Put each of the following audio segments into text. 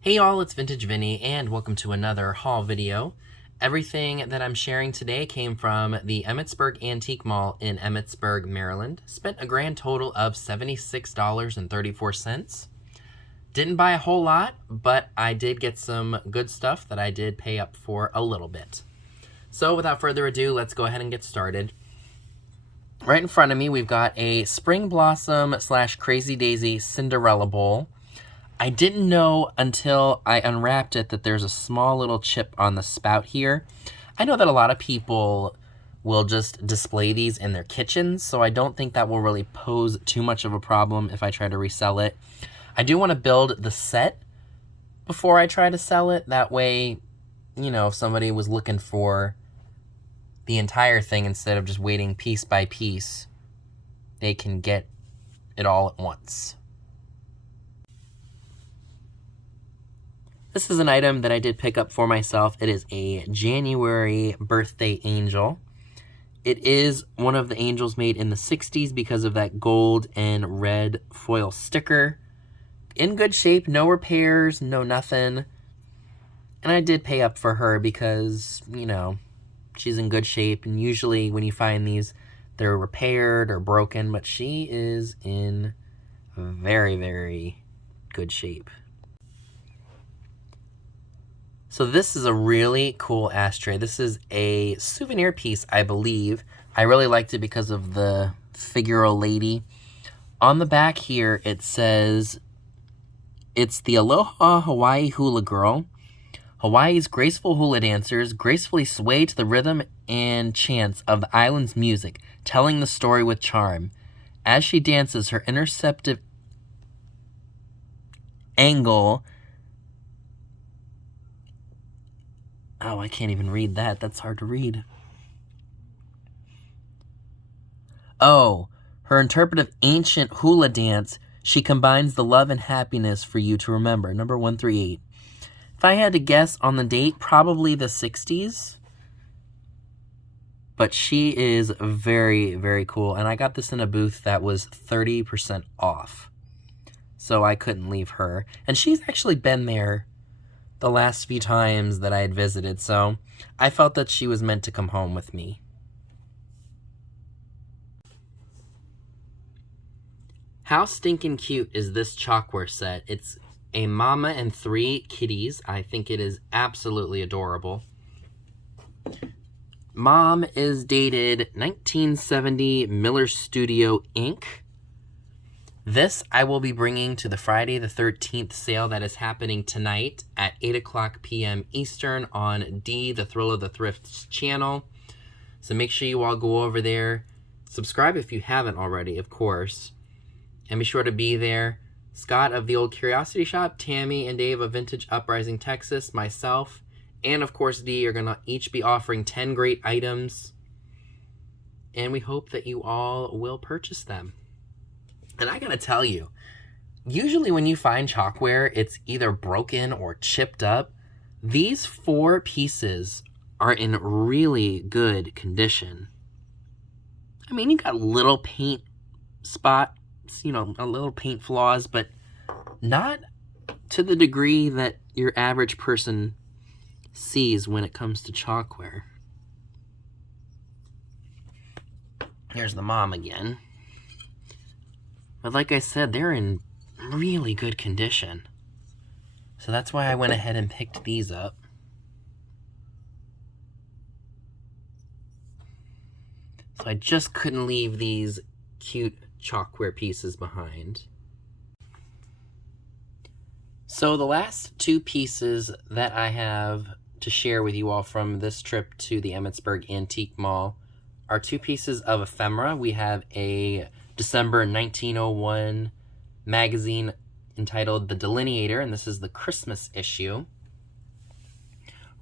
Hey y'all, it's Vintage Vinny, and welcome to another haul video. Everything that I'm sharing today came from the Emmitsburg Antique Mall in Emmitsburg, Maryland. Spent a grand total of $76.34. Didn't buy a whole lot, but I did get some good stuff that I did pay up for a little bit. So without further ado, let's go ahead and get started. Right in front of me, we've got a Spring Blossom / Crazy Daisy Cinderella bowl. I didn't know until I unwrapped it that there's a small little chip on the spout here. I know that a lot of people will just display these in their kitchens, so I don't think that will really pose too much of a problem if I try to resell it. I do want to build the set before I try to sell it. That way, you know, if somebody was looking for the entire thing instead of just waiting piece by piece, they can get it all at once. This is an item that I did pick up for myself. It is a January birthday angel. It is one of the angels made in the 60s because of that gold and red foil sticker. In good shape, no repairs, no nothing. And I did pay up for her because, you know, she's in good shape. And usually when you find these, they're repaired or broken. But she is in very, very good shape. So this is a really cool ashtray. This is a souvenir piece, I believe. I really liked it because of the figural lady. On the back here, it says, it's the Aloha Hawaii Hula Girl. Hawaii's graceful hula dancers gracefully sway to the rhythm and chants of the island's music, telling the story with charm. As she dances, her interceptive angle... Oh, I can't even read that. That's hard to read. Oh, her interpretive ancient hula dance. She combines the love and happiness for you to remember. Number 138. If I had to guess on the date, probably the 60s. But she is very, very cool. And I got this in a booth that was 30% off. So I couldn't leave her. And she's actually been there the last few times that I had visited, so I felt that she was meant to come home with me. How stinking cute is this Chalkware set? It's a mama and 3 kitties. I think it is absolutely adorable. Mom is dated 1970 Miller Studio Inc. This I will be bringing to the Friday the 13th sale that is happening tonight at 8 o'clock p.m. Eastern on D, the Thrill of the Thrift channel. So make sure you all go over there. Subscribe if you haven't already, of course. And be sure to be there. Scott of the Old Curiosity Shop, Tammy and Dave of Vintage Uprising, Texas, myself, and of course D are going to each be offering 10 great items. And we hope that you all will purchase them. And I gotta tell you, usually when you find Chalkware, it's either broken or chipped up. These 4 pieces are in really good condition. I mean, you got little paint spots, you know, a little paint flaws, but not to the degree that your average person sees when it comes to Chalkware. Here's the mom again. But like I said, they're in really good condition. So that's why I went ahead and picked these up. So I just couldn't leave these cute Chalkware pieces behind. So the last 2 pieces that I have to share with you all from this trip to the Emmitsburg Antique Mall are 2 pieces of ephemera. We have a December 1901 magazine entitled The Delineator, and this is the Christmas issue.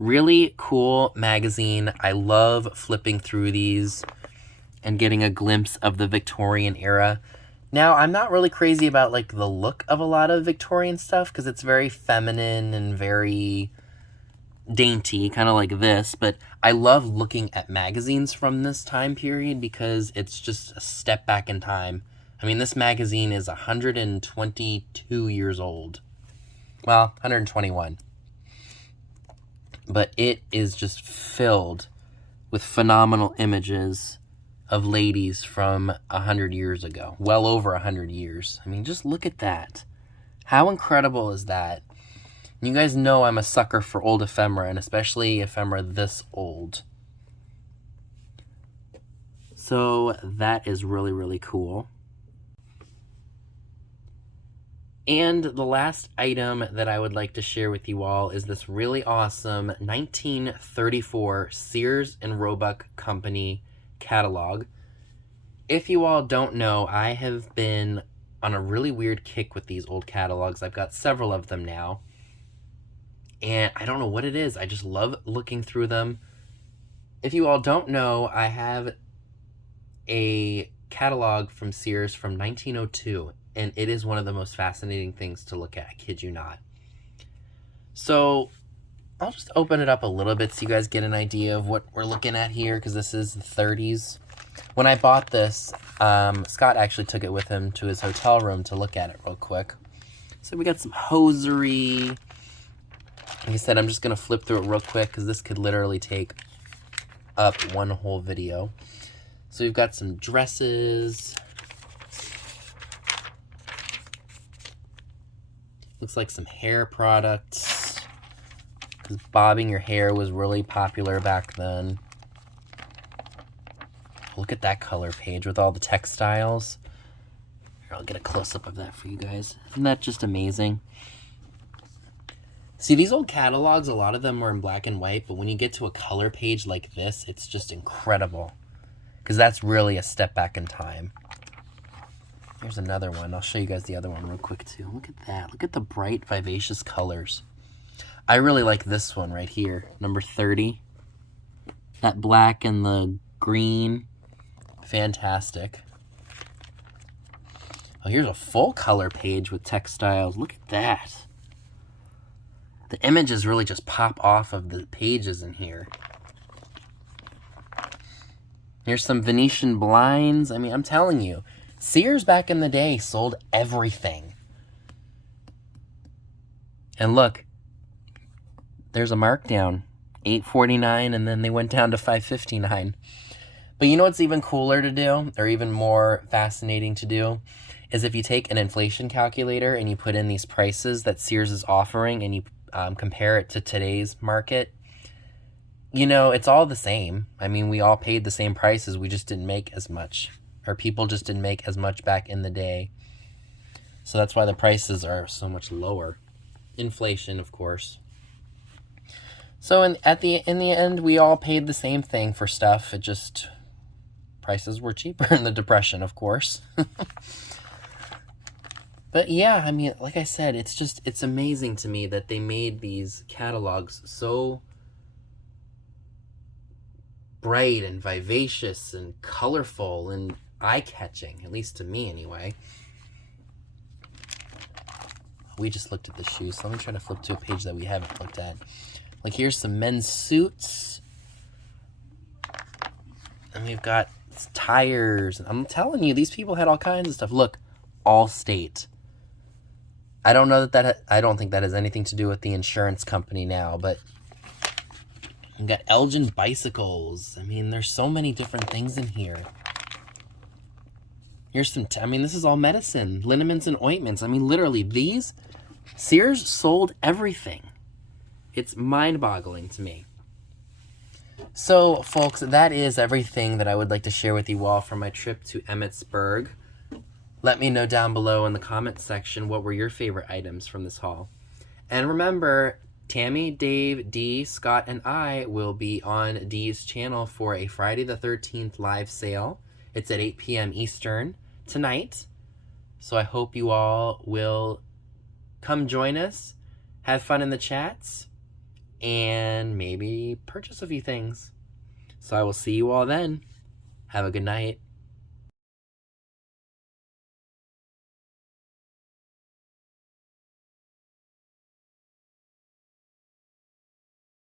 Really cool magazine. I love flipping through these and getting a glimpse of the Victorian era. Now, I'm not really crazy about, like, the look of a lot of Victorian stuff, because it's very feminine and very dainty, kind of like this, but I love looking at magazines from this time period because it's just a step back in time. I mean, this magazine is 122 years old. Well, 121. But it is just filled with phenomenal images of ladies from 100 years ago. Well over 100 years. I mean, just look at that. How incredible is that? And you guys know I'm a sucker for old ephemera, and especially ephemera this old. So that is really, really cool. And the last item that I would like to share with you all is this really awesome 1934 Sears and Roebuck Company catalog. If you all don't know, I have been on a really weird kick with these old catalogs. I've got several of them now. And I don't know what it is. I just love looking through them. If you all don't know, I have a catalog from Sears from 1902. And it is one of the most fascinating things to look at. I kid you not. So I'll just open it up a little bit so you guys get an idea of what we're looking at here, because this is the 30s. When I bought this, Scott actually took it with him to his hotel room to look at it real quick. So we got some hosiery. Like I said, I'm just going to flip through it real quick because this could literally take up one whole video. So we've got some dresses. Looks like some hair products, because bobbing your hair was really popular back then. Look at that color page with all the textiles. Here, I'll get a close-up of that for you guys. Isn't that just amazing? See, these old catalogs, a lot of them were in black and white, but when you get to a color page like this, it's just incredible, because that's really a step back in time. Here's another one. I'll show you guys the other one real quick too. Look at that. Look at the bright, vivacious colors. I really like this one right here, number 30. That black and the green. Fantastic. Oh, here's a full color page with textiles. Look at that. The images really just pop off of the pages in here. Here's some Venetian blinds. I mean, I'm telling you, Sears back in the day sold everything. And look, there's a markdown, $8.49, and then they went down to $5.59. But you know what's even cooler to do, or even more fascinating to do, is if you take an inflation calculator and you put in these prices that Sears is offering and you compare it to today's market. You know, it's all the same. I mean, we all paid the same prices. We just didn't make as much. Or people just didn't make as much back in the day. So that's why the prices are so much lower. Inflation, of course. So in the end, we all paid the same thing for stuff. It just, prices were cheaper in the Depression, of course. But yeah, I mean, like I said, it's amazing to me that they made these catalogs so bright and vivacious and colorful and eye-catching, at least to me anyway. We just looked at the shoes, so let me try to flip to a page that we haven't looked at. Like, here's some men's suits. And we've got tires. I'm telling you, these people had all kinds of stuff. Look, Allstate. I don't think that has anything to do with the insurance company now, but we've got Elgin bicycles. I mean, there's so many different things in here. Here's some, I mean, this is all medicine, liniments and ointments. I mean, literally, these, Sears sold everything. It's mind-boggling to me. So, folks, that is everything that I would like to share with you all from my trip to Emmitsburg. Let me know down below in the comment section what were your favorite items from this haul. And remember, Tammy, Dave, Dee, Scott, and I will be on Dee's channel for a Friday the 13th live sale. It's at 8 p.m. Eastern tonight. So I hope you all will come join us, have fun in the chats, and maybe purchase a few things. So I will see you all then. Have a good night.